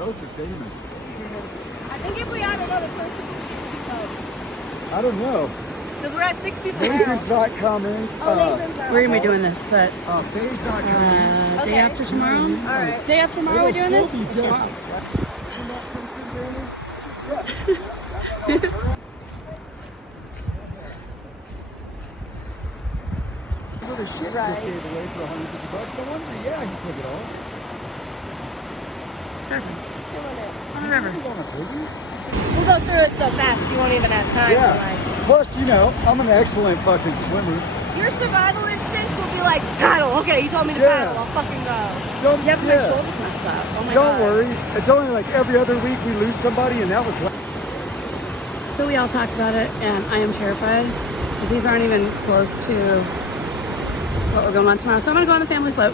Those are famous. I think if we add another person, I don't know. because we're at 6 people Nathan's now. not coming. Oh, Nathan's not. We're gonna be doing this, but Faye's not coming. Okay. day after tomorrow. All right. Day after tomorrow, we're doing this. Right. Away for $150. No wonder, yeah, he took it all. Surfing on the river. We'll go through it so fast you won't even have time to Yeah. Plus, you know, I'm an excellent fucking swimmer. Your survival instincts will be like, paddle. Okay, you told me to Yeah. paddle. I'll fucking go. Don't, Yeah, but my shoulder's messed up. Oh my Don't god. worry. It's only like every other week we lose somebody, and that was. So we all talked about it, and I am terrified because these aren't even close to what we're going on tomorrow. So I'm gonna go on the family float.